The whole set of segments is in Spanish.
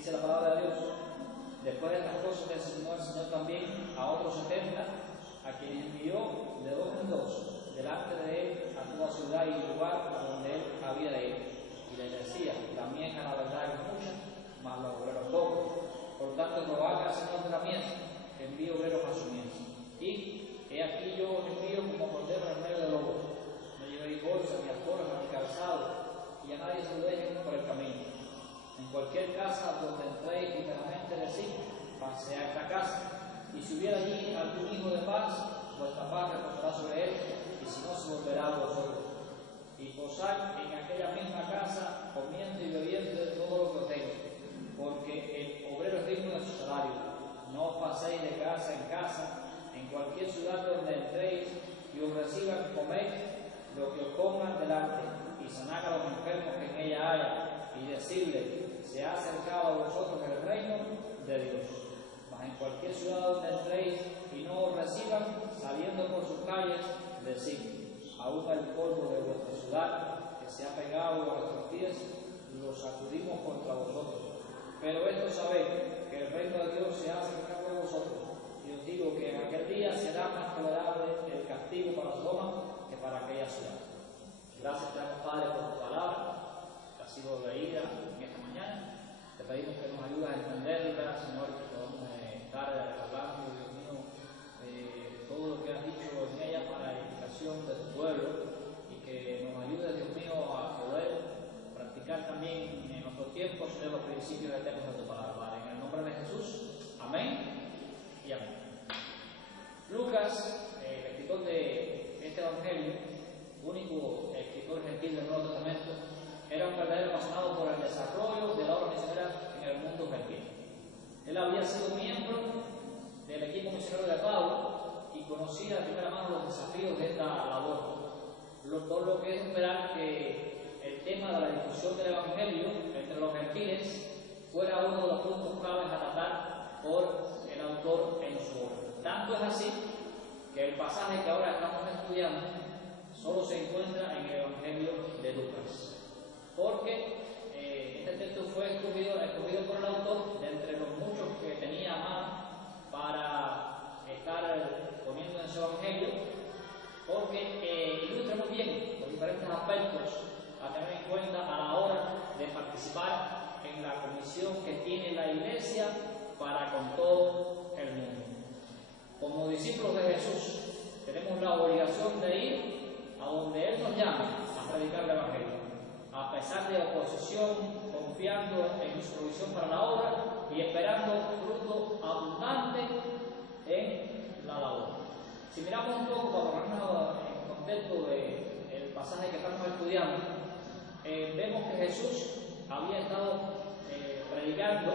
Dice la palabra de Dios: después de estas cosas designó el Señor también a otros 70, a quienes envió de dos en dos delante de él a toda ciudad y lugar a donde él había de ir. Y les decía: la mies, la verdad, es mucha, mas los obreros pocos. Por tanto, rogad al Señor de la mies que envíe obreros a su mies. Y he aquí yo os envío como cordero en medio de lobos. No llevéis bolsa, ni alforjas, ni calzado, y a nadie se lo dejen por el camino. En cualquier casa donde entréis, literalmente decid: pase a esta casa. Y si hubiera allí algún hijo de paz, vuestra paz reposará sobre él, y si no, se volverá a vosotros. Y posad en aquella misma casa, comiendo y bebiendo de todo lo que os tengo, porque el obrero es digno de su salario. No os paséis de casa en casa. En cualquier ciudad donde entréis y os reciban, comed lo que os pongan delante, y sanad a los enfermos que en ella haya, y decidle: se ha acercado a vosotros el reino de Dios. Mas en cualquier ciudad donde entréis y no os reciban, saliendo por sus calles, decid: aún el polvo de vuestra ciudad que se ha pegado a vuestros pies, lo sacudimos contra vosotros. Pero esto sabed, que el reino de Dios se ha acercado a vosotros. Y os digo que en aquel día será más tolerable el castigo para Sodoma que para aquella ciudad. Gracias te damos, Padre, por tu palabra, que ha sido leída en esta mañana. Te pedimos que nos ayudes a entenderla, Señor, que podamos estar hablando, Dios mío, todo lo que has dicho en ella para la edificación de tu pueblo, y que nos ayudes, Dios mío, a poder practicar también en nuestros tiempos de los principios eternos de tu palabra, Padre. En el nombre de Jesús, amén. Lucas, el escritor de este evangelio, único escritor gentil del Nuevo Testamento, era un verdadero apasionado por el desarrollo de la obra misionera en el mundo gentil. Él había sido miembro del equipo misionero de Pablo y conocía de primera mano los desafíos de esta labor, por lo que es esperar que el tema de la difusión del evangelio entre los gentiles fuera uno de los puntos claves a tratar por el autor en su obra. Tanto es así que el pasaje que ahora estamos estudiando solo se encuentra en el Evangelio de Lucas, porque este texto fue escogido por el autor de entre los muchos que tenía a mano para estar poniendo en su Evangelio, porque ilustra muy bien los diferentes aspectos a tener en cuenta a la hora de participar en la comisión que tiene la Iglesia para con todo el mundo. Como discípulos de Jesús, tenemos la obligación de ir a donde Él nos llama a predicar el Evangelio, a pesar de oposición, confiando en su provisión para la obra y esperando fruto abundante en la labor. Si miramos un poco para ponernos en contexto del pasaje que estamos estudiando, vemos que Jesús había estado predicando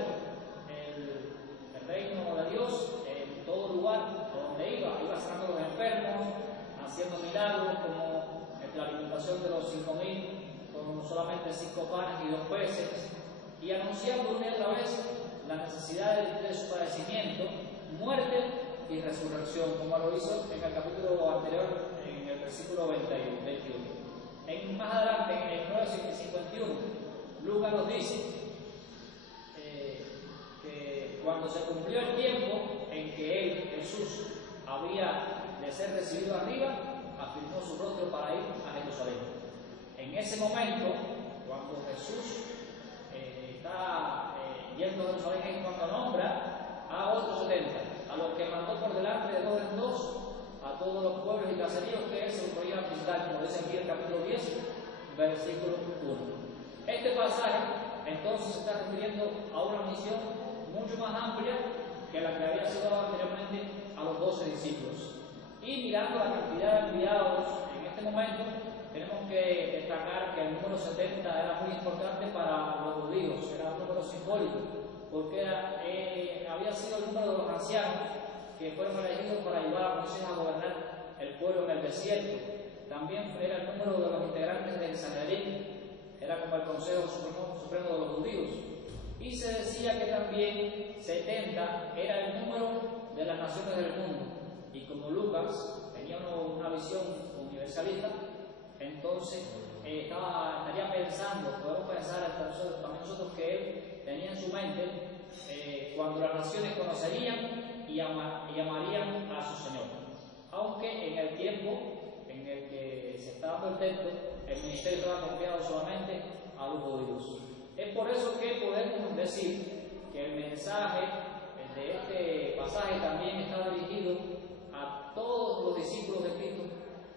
el reino de Dios en todo lugar a donde iba sanando a los enfermos, haciendo milagros como la alimentación de los 5.000 con solamente 5 panes y 2 peces, y anunciando una y otra vez la necesidad de su padecimiento, muerte y resurrección, como lo hizo en el capítulo anterior, en el versículo 21. Más adelante, en el 9:51, Lucas nos dice que cuando se cumplió el tiempo en que él, Jesús, había de ser recibido arriba, afirmó su rostro para ir a Jerusalén. En ese momento, cuando Jesús está yendo a Jerusalén, en cuanto nombra a otros 70, a los que mandó por delante de dos en dos, a todos los pueblos y caseríos que se podían visitar, como dice aquí el capítulo 10, versículo 1. Este pasaje entonces se está refiriendo a una misión mucho más amplia que la que había sido dada anteriormente a los 12 discípulos. Y mirando la cantidad de enviados en este momento, tenemos que destacar que el número 70 era muy importante para los judíos, era un número simbólico, porque había sido el número de los ancianos que fueron elegidos para ayudar a Moisés a gobernar el pueblo en el desierto. También era el número de los integrantes del Sanedrín, era como el Consejo Supremo de los judíos. Y se decía que también 70 era el número de las naciones del mundo. Y como Lucas tenía una visión universalista, entonces estaría pensando, podemos pensar también nosotros, que él tenía en su mente cuando las naciones conocerían y amarían a su Señor. Aunque en el tiempo en el que se está dando el texto, el ministerio estaba confiado solamente a los judíos. Es por eso que podemos decir que el mensaje de este pasaje también está dirigido a todos los discípulos de Cristo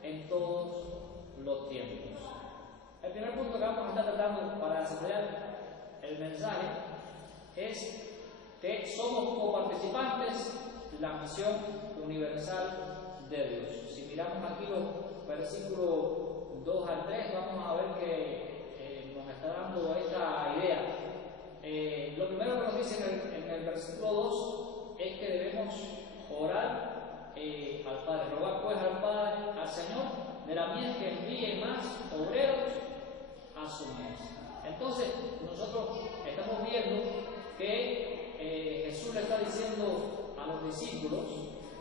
en todos los tiempos. El primer punto que vamos a estar tratando para desarrollar el mensaje es que somos coparticipantes de la misión universal de Dios. Si miramos aquí los versículos 2 al 3, vamos a ver que nos está dando esta idea. Lo primero que nos dice en el versículo 2 es que debemos orar al Padre, rogar pues al Padre, al Señor de la mies, que envíe más obreros a su mies. Entonces, nosotros estamos viendo que Jesús le está diciendo a los discípulos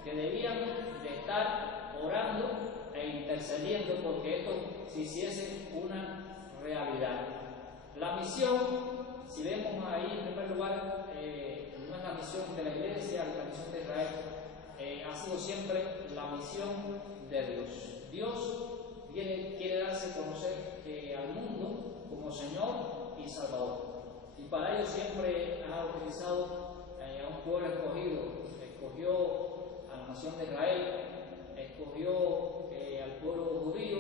que debían de estar orando e intercediendo porque esto se hiciese una realidad. La misión, si vemos ahí en primer lugar, no es la misión de la Iglesia, la misión de Israel, ha sido siempre la misión de Dios. Dios quiere darse a conocer al mundo como Señor y Salvador. Y para ello siempre ha utilizado a un pueblo escogido. Escogió a la nación de Israel, escogió al pueblo judío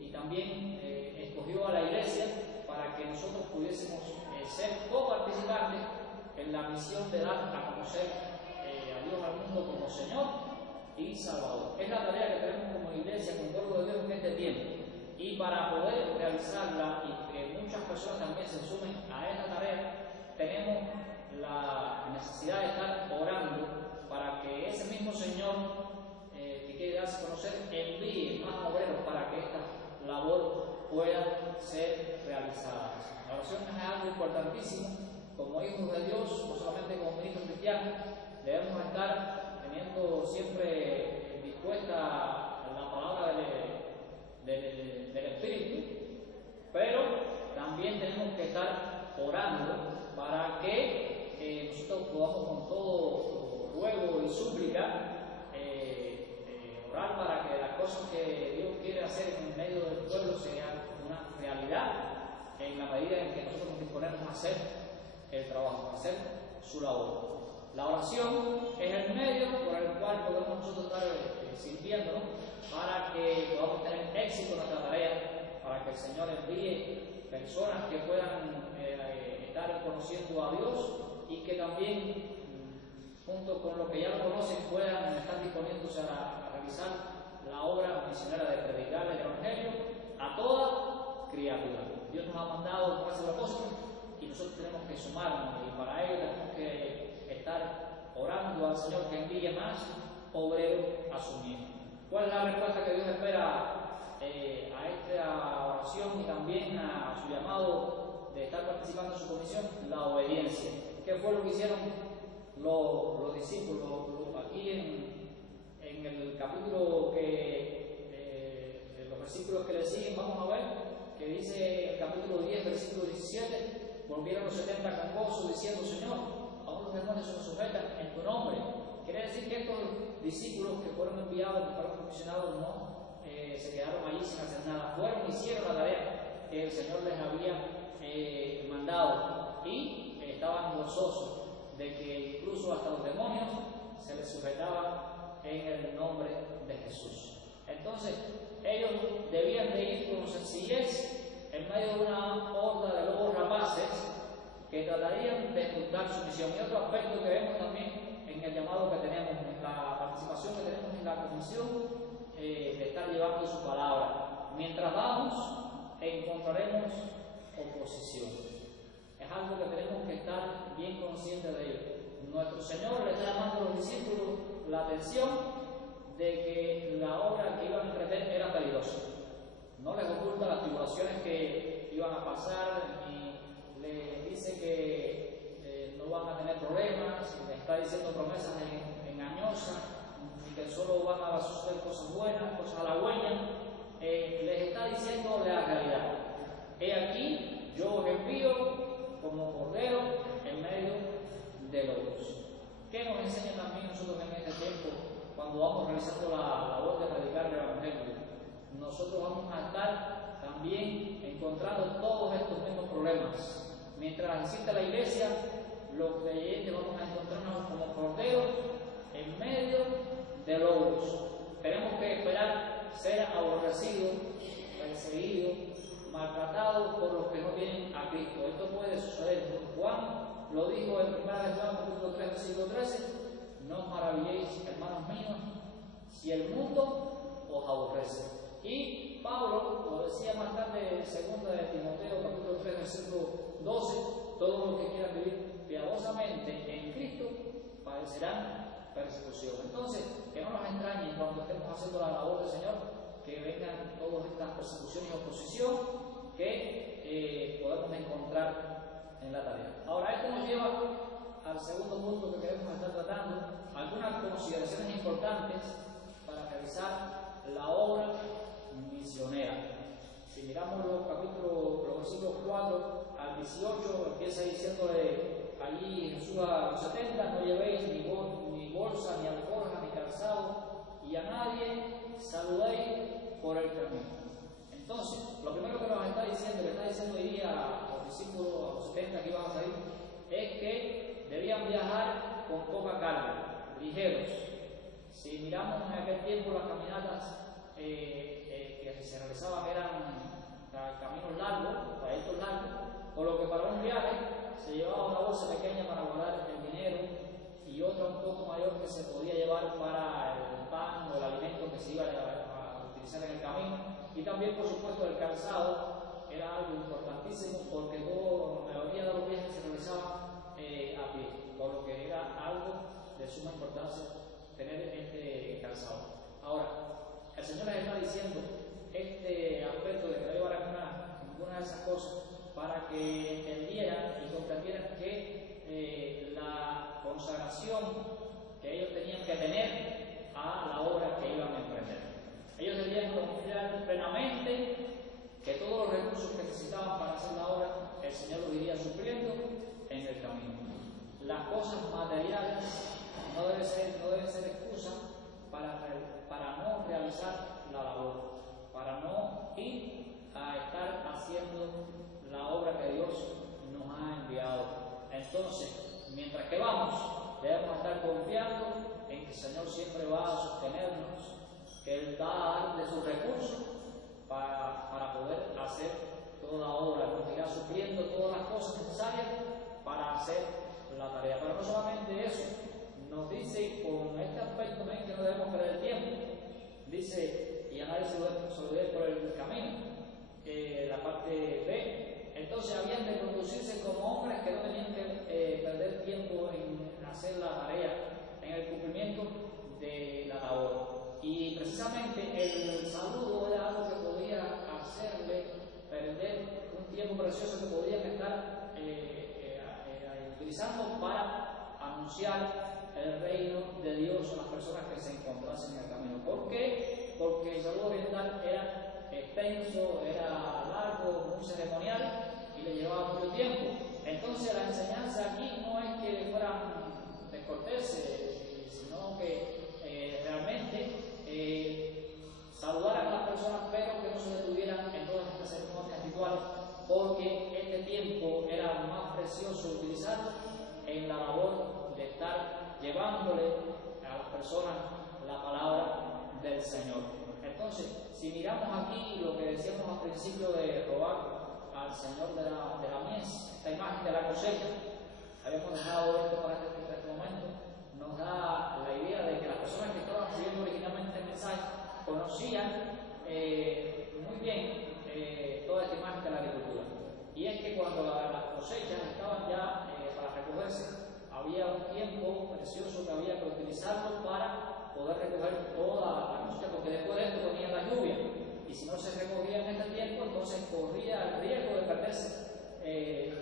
y también escogió a la Iglesia para que nosotros pudiésemos ser coparticipantes en la misión de dar a conocer a Dios al mundo como Señor y Salvador. Es la tarea que tenemos como Iglesia, como pueblo de Dios en este tiempo. Y para poder realizarla y que muchas personas también se sumen a esta tarea, tenemos la necesidad de estar orando para que ese mismo Señor que quiere darse a conocer envíe más obreros para que esta labor pueda ser realizada. La oración es algo importantísimo. Como hijos de Dios, no solamente como ministros cristianos, debemos estar teniendo siempre dispuesta la palabra del Espíritu, pero también tenemos que estar orando para que nosotros podamos con todo ruego y súplica orar para que las cosas que Dios quiere hacer en medio del pueblo sean una realidad en la medida en que nosotros nos disponemos a hacer el trabajo, a hacer su labor. La oración es el medio por el cual podemos nosotros estar sirviéndonos para que podamos tener éxito en nuestra tarea, para que el Señor envíe personas que puedan estar conociendo a Dios y que también, junto con los que ya lo conocen, puedan estar disponiéndose a realizar la obra misionera de predicar el Evangelio a toda criatura. Dios nos ha mandado con ese propósito y nosotros tenemos que sumarnos, y para ello tenemos que estar orando al Señor que envíe más obreros a su mies. ¿Cuál es la respuesta que Dios espera a esta oración y también a su llamado de estar participando en su comisión? La obediencia. ¿Qué fue lo que hicieron los discípulos? Aquí en el capítulo los versículos que le siguen, vamos a ver que dice el capítulo 10, versículo 17: volvieron los 70 con gozo diciendo: Señor, aún los demonios se nos sujetan en tu nombre. Quiere decir que estos discípulos que fueron enviados, que fueron comisionados, no se quedaron allí sin hacer nada. Fueron, hicieron la tarea que el Señor les había mandado y estaban gozosos de que incluso hasta los demonios se les sujetaban en el nombre de Jesús. Entonces, ellos debían de ir con sencillez en medio de una horda de lobos rapaces que tratarían de ejecutar su misión. Y otro aspecto que vemos también en el llamado que tenemos, en la participación que tenemos en la comisión de estar llevando su palabra. Mientras vamos, encontraremos oposición. Es algo que tenemos que estar bien conscientes de ello. Nuestro Señor le está llamando a los discípulos la atención de que la obra que iban a emprender era peligrosa. No les oculta las tribulaciones que iban a pasar, ni les dice que no van a tener problemas, les está diciendo promesas engañosas, ni que solo van a suceder cosas buenas, cosas halagüeñas. Les está diciendo la realidad. He aquí, yo os envío como cordero en medio transite la iglesia, los creyentes vamos a encontrarnos como corderos en medio de lobos. Tenemos que esperar ser aborrecidos, perseguidos, maltratados por los que no tienen a Cristo. Esto puede suceder. Juan lo dijo en 1 Juan capítulo 3, versículo 13: no os maravilléis, hermanos míos, si el mundo os aborrece. Y Pablo lo decía más tarde en 2 de Timoteo capítulo 3, versículo 12: todos los que quieran vivir piadosamente en Cristo padecerán persecución. Entonces, que no nos extrañe cuando estemos haciendo la labor del Señor, que vengan todas estas persecuciones y oposición que podemos encontrar en la tarea. Ahora, esto nos lleva al segundo punto que queremos estar tratando, algunas consideraciones importantes para realizar la obra misionera. Si miramos los versículos 4 al 18, empieza diciéndole allí Jesús a los 70: no llevéis ni bolsa, ni alforja, ni calzado, y a nadie saludéis por el camino. Entonces, lo primero que nos está diciendo, le está diciendo hoy a los discípulos, a los 70 que iban a salir, es que debían viajar con poca carga, ligeros. Si miramos en aquel tiempo las caminatas que se realizaban eran caminos largos, trayectos largos, por lo que para un viaje se llevaba una bolsa pequeña para guardar el dinero y otra un poco mayor que se podía llevar para el pan o el alimento que se iba a utilizar en el camino. Y también, por supuesto, el calzado era algo importantísimo porque la mayoría de los viajes se realizaban a pie, por lo que era algo de suma importancia tener este calzado. Ahora, el Señor les está diciendo este aspecto de que no llevaran ninguna de esas cosas para que entendieran y comprendieran que la consagración que ellos tenían que tener a la obra que iban a emprender. Ellos debían confiar plenamente que todos los recursos que necesitaban para hacer la obra, el Señor los iría supliendo en el camino. Las cosas materiales no deben ser excusa para no realizar la labor, para no ir a estar haciendo la obra que Dios nos ha enviado. Entonces, mientras que vamos, debemos estar confiando en que el Señor siempre va a sostenernos, que Él va a dar de sus recursos para poder hacer toda la obra, nos irá supliendo todas las cosas necesarias para hacer la tarea. Pero no solamente eso, nos dice con este aspecto también que no debemos perder tiempo. Dice, y a nadie se lo dé por el camino. La parte B, entonces habían de conducirse como hombres que no tenían que perder tiempo en hacer la tarea, en el cumplimiento de la labor. Y precisamente el saludo era algo que podía hacerle perder un tiempo precioso que podían estar utilizando para anunciar el reino de Dios a las personas que se encontrasen en el camino. ¿Por qué? Porque el saludo oriental era extenso, era largo, muy ceremonial y le llevaba mucho tiempo. Entonces la enseñanza aquí no es que fueran descorteses, sino que realmente saludaran a las personas, pero que no se detuvieran en todas estas ceremonias rituales, porque este tiempo era más precioso utilizarlo en la labor de estar llevándole a las personas la palabra del Señor. Entonces, si miramos aquí lo que decíamos al principio de robar al Señor de la mies, esta imagen de la cosecha, habíamos dejado esto para este momento, nos da la idea de que las personas que estaban recibiendo originalmente el mensaje conocían muy bien toda esta imagen de la agricultura. Y es que cuando las cosechas estaban ya para recogerse, había un tiempo precioso que había que utilizarlo para poder recoger toda la cosecha, porque después de esto venía la lluvia, y si no se recogía en este tiempo, entonces corría el riesgo de perderse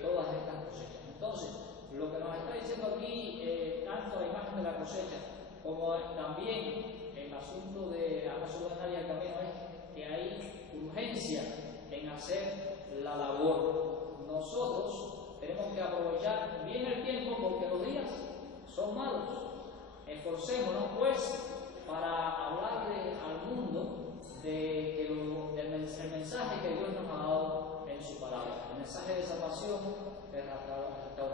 todas estas cosechas. Entonces, lo que nos está diciendo aquí, tanto la imagen de la cosecha como también el asunto de la solidaria del camino, es que hay urgencia en hacer la labor. Nosotros tenemos que aprovechar bien el tiempo porque los días son malos. Esforcémonos pues para hablarle al mundo del mensaje que Dios nos ha dado en su palabra, el mensaje de salvación, de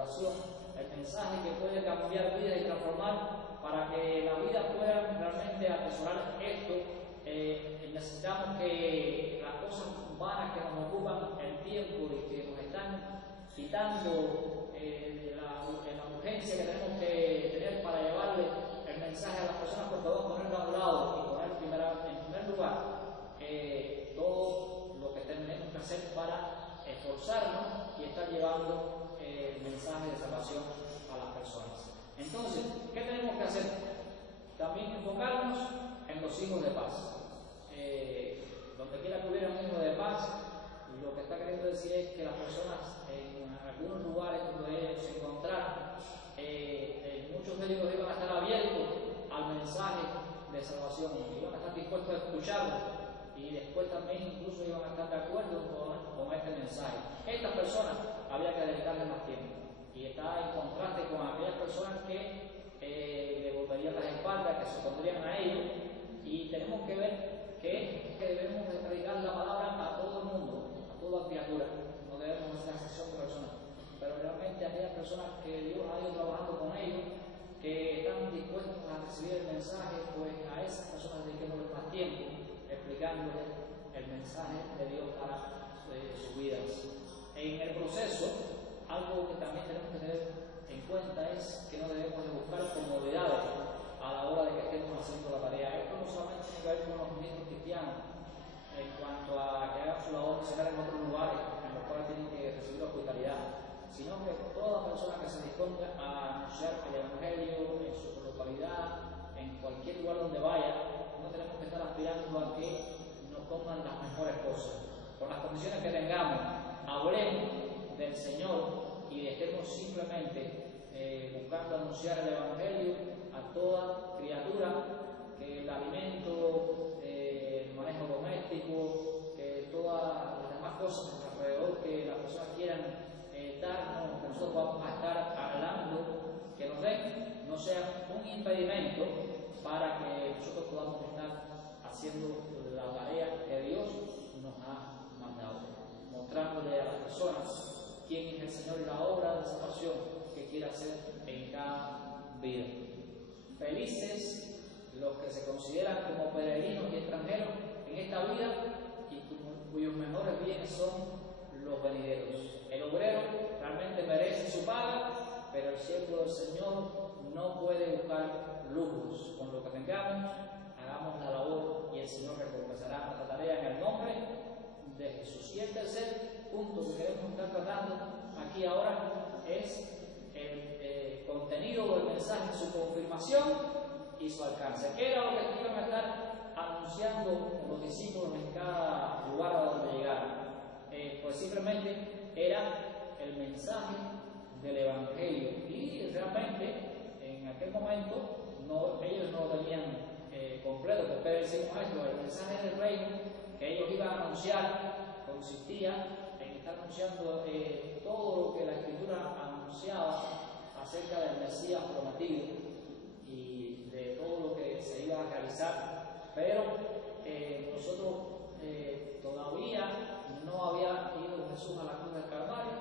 oración, el mensaje que puede cambiar vidas y transformar para que la vida pueda realmente atesorar esto. Necesitamos que las cosas vanas que nos ocupan el tiempo y que nos están quitando la urgencia que tenemos que tener para llevarle el mensaje a las personas, pues podemos ponerlo a un lado y poner en primer lugar todo lo que tenemos que hacer para esforzarnos y estar llevando el mensaje de salvación a las personas. Entonces, ¿qué tenemos que hacer? También enfocarnos en los hijos de paz. Donde quiera que hubiera un hijo de paz, lo que está queriendo decir es que las personas en algunos lugares donde ellos se encontraran, muchos de ellos iban a estar abiertos al mensaje de salvación, iban a estar dispuestos a escucharlo y después también incluso iban a estar de acuerdo con este mensaje. Estas personas había que dedicarles más tiempo y está en contraste con aquellas personas que le volverían las espaldas, que se opondrían a ellos, y tenemos que ver que debemos de predicar la palabra a todo el mundo, a toda criatura, no debemos hacer excepción de personas, pero realmente aquellas personas que Dios ha ido trabajando con ellos, que están dispuestos a recibir el mensaje, pues a esas personas dediquémosles más tiempo explicándoles el mensaje de Dios para sus vidas. En el proceso, algo que también tenemos que tener en cuenta es que no debemos de buscar comodidades a la hora de que estemos haciendo la tarea. Esto no solamente tiene que ver con los ministros cristianos en cuanto a que hagan su labor misionera en otros lugares en los cuales tienen que recibir hospitalidad, sino que toda persona que se disponga a anunciar el Evangelio en su localidad, en cualquier lugar donde vaya, no tenemos que estar aspirando a que nos pongan las mejores cosas. Con las condiciones que tengamos, hablemos del Señor y estemos simplemente buscando anunciar el Evangelio a toda criatura, que el alimento, el manejo doméstico, que todas las demás cosas alrededor que las personas quieran darnos, que nosotros vamos a estar hablando, que nos den, no sea un impedimento para que nosotros podamos estar haciendo la tarea que Dios nos ha mandado, mostrándole a las personas quién es el Señor y la obra de salvación que quiere hacer en cada vida. Felices los que se consideran como peregrinos y extranjeros en esta vida y cuyos mejores bienes son los venideros. El obrero realmente merece su paga, pero el siervo del Señor no puede buscar lujos. Con lo que tengamos, hagamos la labor y el Señor recompensará nuestra tarea en el nombre de Jesús. Y el tercer punto que queremos estar tratando aquí ahora es el contenido del mensaje, su confirmación y su alcance. ¿Qué era lo que iban a estar anunciando los discípulos en cada lugar a donde llegaran? Pues simplemente era el mensaje del Evangelio, y realmente en aquel momento ellos no lo tenían completo, porque decimos esto, el mensaje del reino que ellos iban a anunciar consistía en estar anunciando todo lo que la Escritura anunciaba acerca del Mesías prometido y de todo lo que se iba a realizar, pero nosotros todavía no había ido Jesús a la cruz del Calvario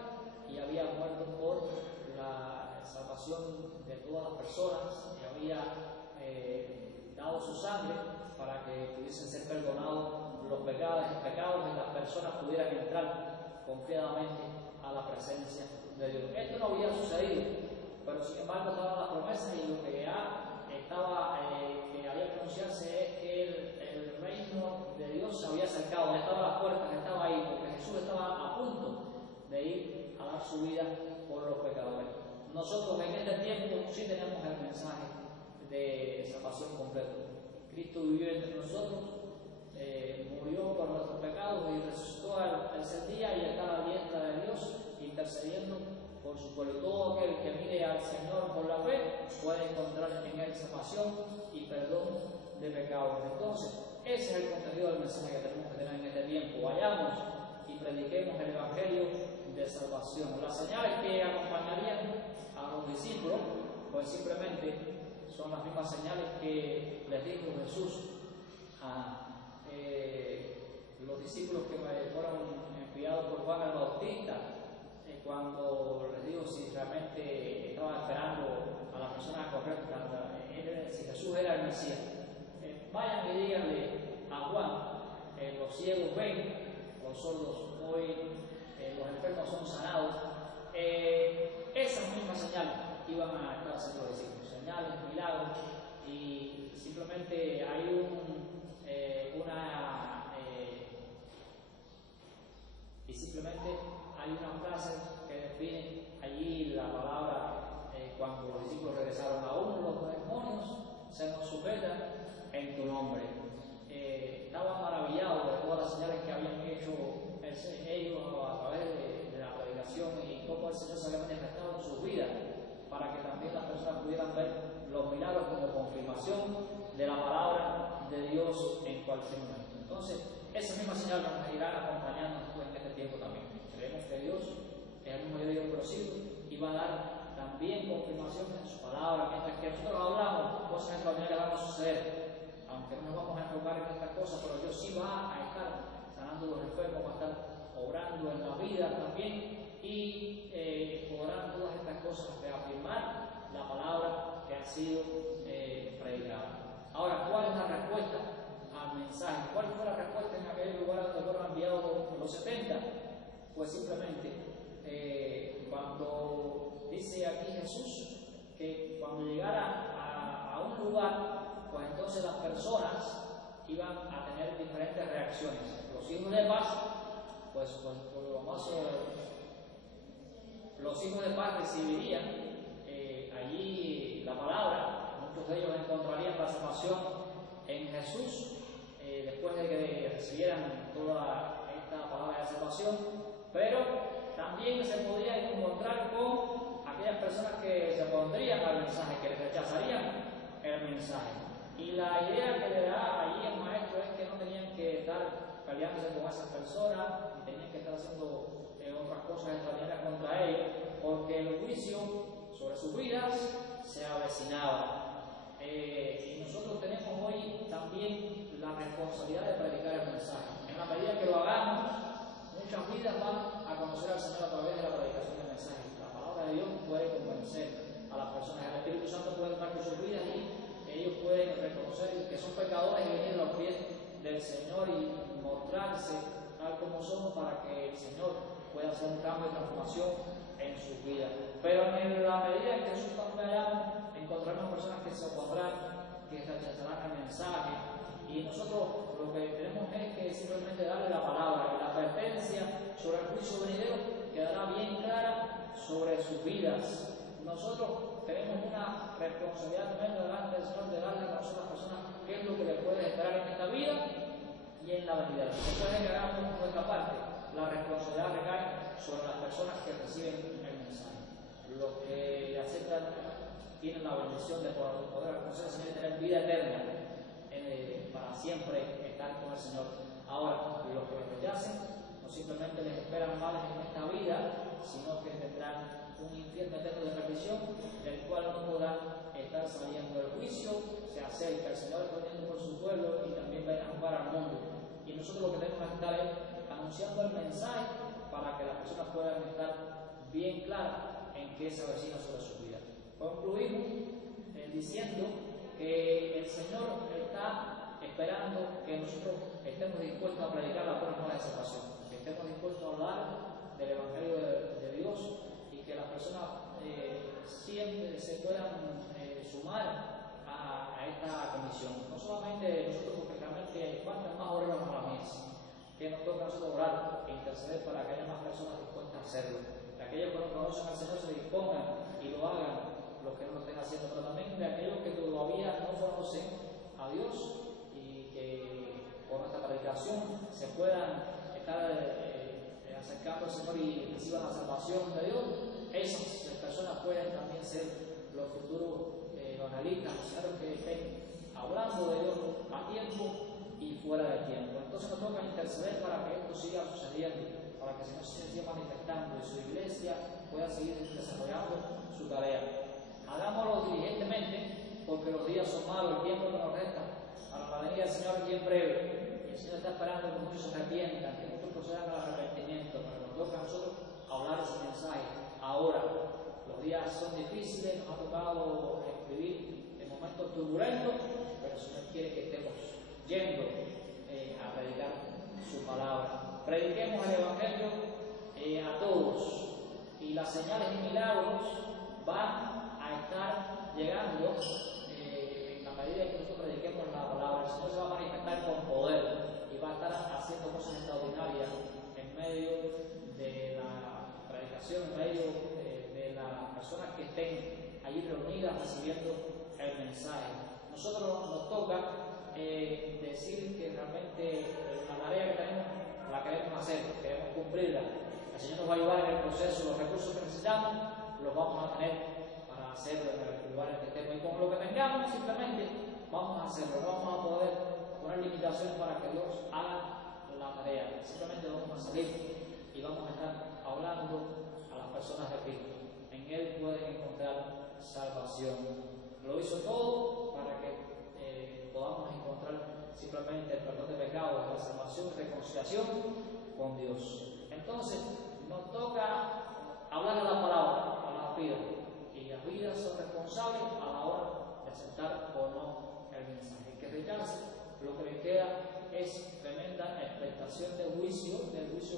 y había muerto por la salvación de todas las personas, y había dado su sangre para que pudiesen ser perdonados los pecados y las personas pudieran entrar confiadamente a la presencia de Dios. Esto no había sucedido, pero sin embargo estaban las promesas, y lo que ya estaba que había que anunciarse es que el reino de Dios se había acercado, ya estaba a las puertas, estaba ahí, porque Jesús estaba a punto de ir a dar su vida por los pecadores. Nosotros en este tiempo sí tenemos el mensaje de salvación completo. Cristo vivió entre nosotros, murió por nuestros pecados y resucitó al tercer día, y está a la diestra de Dios intercediendo por su pueblo. Todo aquel que mire al Señor por la fe puede encontrar en él salvación y perdón de pecados. Entonces, ese es el contenido del mensaje que tenemos que tener en este tiempo. Vayamos y prediquemos el Evangelio de salvación. Las señales que acompañarían a los discípulos, pues simplemente son las mismas señales que les dijo Jesús a los discípulos que fueron enviados por Juan el Bautista, cuando les digo si realmente estaba esperando a la persona correcta, si Jesús era el Mesías. Vayan y díganle a Juan, los ciegos ven, los sordos oyen, los enfermos son sanados. Esas mismas señales iban a estar haciendo los discípulos, señales, milagros, y simplemente hay una frase que define allí la palabra cuando los discípulos regresaron: aún los demonios se nos sujetan en tu nombre. Estaban maravillados de todas las señales que habían hecho ellos a través de la predicación y cómo el Señor se había manifestado en sus vidas, para que también las personas pudieran ver los milagros como confirmación de la palabra de Dios en cualquier momento. Entonces, esa misma señal nos irá acompañando en este tiempo también. Creemos que Dios es el mismo Dios prosigo y va a dar también confirmación en su palabra. Mientras que nosotros hablamos, cosas extraordinarias van a suceder, aunque no nos vamos a enfocar en estas cosas, pero Dios sí va a estar sanando los enfermos, va a estar obrando en la vida también y podrán todas estas cosas de afirmar la palabra que ha sido predicada. Ahora, ¿cuál es la respuesta al mensaje? ¿Cuál fue la respuesta en aquel lugar donde fueron enviados los 70? Pues simplemente cuando dice aquí Jesús que cuando llegara a un lugar, pues entonces las personas iban a tener diferentes reacciones. Los hijos de paz, pues los hijos de paz recibirían allí la palabra. Muchos de ellos encontrarían la salvación en Jesús después de que recibieran toda esta palabra de salvación, pero también se podría encontrar con aquellas personas que se opondrían al mensaje, que rechazarían el mensaje. Y la idea que le da allí el maestro es que no tenían que estar peleándose con esas personas, ni tenían que estar haciendo otras cosas extraordinarias contra ellos, porque el juicio sobre sus vidas se avecinaba. Y nosotros tenemos hoy también la responsabilidad de predicar el mensaje. En la medida que lo hagamos, muchas vidas van a conocer al Señor a través de la predicación del mensaje. La palabra de Dios puede convencer a las personas. El Espíritu Santo puede entrar en sus vidas y ellos pueden reconocer que son pecadores y venir a los pies del Señor y mostrarse tal como son, para que el Señor pueda hacer un cambio de transformación en sus vidas. Pero en la medida en que Jesús está allá, encontraremos personas que se opondrán, que rechazarán el mensaje, y nosotros lo que tenemos es que simplemente darle la palabra, y la advertencia sobre el juicio venidero quedará bien clara sobre sus vidas. Nosotros tenemos una responsabilidad tremenda delante del Señor de darle a las personas qué es lo que les puede esperar en esta vida y en la venidera. Después de que hagamos nuestra parte, la responsabilidad recae sobre las personas que reciben el mensaje. Los que aceptan tienen la bendición de poder conocer al Señor y tener vida eterna para siempre estar con el Señor. Ahora, los que lo rechacen no simplemente les esperan males en esta vida, sino que tendrán un infierno eterno de perdición, del cual no podrán estar saliendo del juicio. Se acerca el Señor poniendo por su pueblo y también va a jugar al mundo. Y nosotros lo que tenemos que estar es anunciando el mensaje para que las personas puedan estar bien claras en qué se avecina sobre su vida. Concluimos diciendo que el Señor está esperando que nosotros estemos dispuestos a predicar la buena nueva de salvación, que estemos dispuestos a hablar del Evangelio de Dios y que las personas siempre se puedan sumar a esta comisión. No solamente nosotros, porque realmente faltan más obreros a la mesa, que nos toca a nosotros orar e interceder para que haya más personas dispuestas a hacerlo, que aquellos que no conocen al Señor se dispongan y lo hagan, los que no lo estén haciendo, pero también de aquellos que todavía no conocen a Dios y que por nuestra predicación se puedan estar acercando al Señor y reciban la salvación de Dios. Esas personas pueden también ser los futuros evangelistas, misioneros que estén hablando de Dios a tiempo y fuera de tiempo. Entonces nos toca interceder para que esto siga sucediendo, para que el Señor se siga manifestando y su iglesia pueda seguir desarrollando su tarea. Hagámoslo diligentemente, porque los días son malos, el tiempo que nos resta para la venida del Señor bien breve. Y el Señor está esperando que muchos se arrepientan, que muchos procedan al arrepentimiento, pero nos toca a nosotros hablar ese mensaje. Ahora, los días son difíciles, nos ha tocado vivir en momentos turbulentos, pero el Señor quiere que estemos yendo a predicar su palabra. Prediquemos el Evangelio a todos, y las señales y milagros van a estar llegando en la medida que nosotros prediquemos la palabra. El Señor se va a manifestar con poder y va a estar haciendo cosas extraordinarias en medio de la predicación, en medio de las personas que estén allí reunidas recibiendo el mensaje. Nosotros nos toca decir que realmente la tarea que tenemos la queremos hacer, queremos cumplirla. El Señor nos va a ayudar en el proceso, los recursos que necesitamos los vamos a tener para hacerlo en el lugar en que estemos, y con lo que tengamos simplemente vamos a hacerlo. No vamos a poder poner limitaciones para que Dios haga la tarea, simplemente vamos a salir y vamos a estar hablando a las personas de Cristo. En Él pueden encontrar salvación. Lo hizo todo para que podamos encontrar simplemente el perdón de pecados, la salvación y reconciliación con Dios. Entonces, nos toca hablar de la palabra a las vidas, y las vidas son responsables a la hora de aceptar o no el mensaje. El que rechace, lo que le queda es tremenda expectación del juicio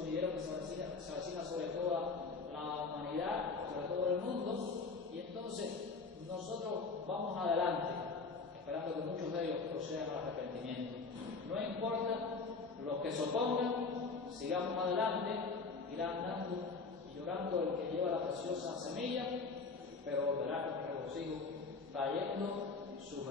venidero que se avecina sobre toda la humanidad, sobre todo el mundo, y entonces nosotros vamos adelante, esperando que muchos de ellos procedan al arrepentimiento. No importa los que se opongan, sigamos adelante, irá andando y llorando el que lleva la preciosa semilla, pero volverá con regocijo trayendo su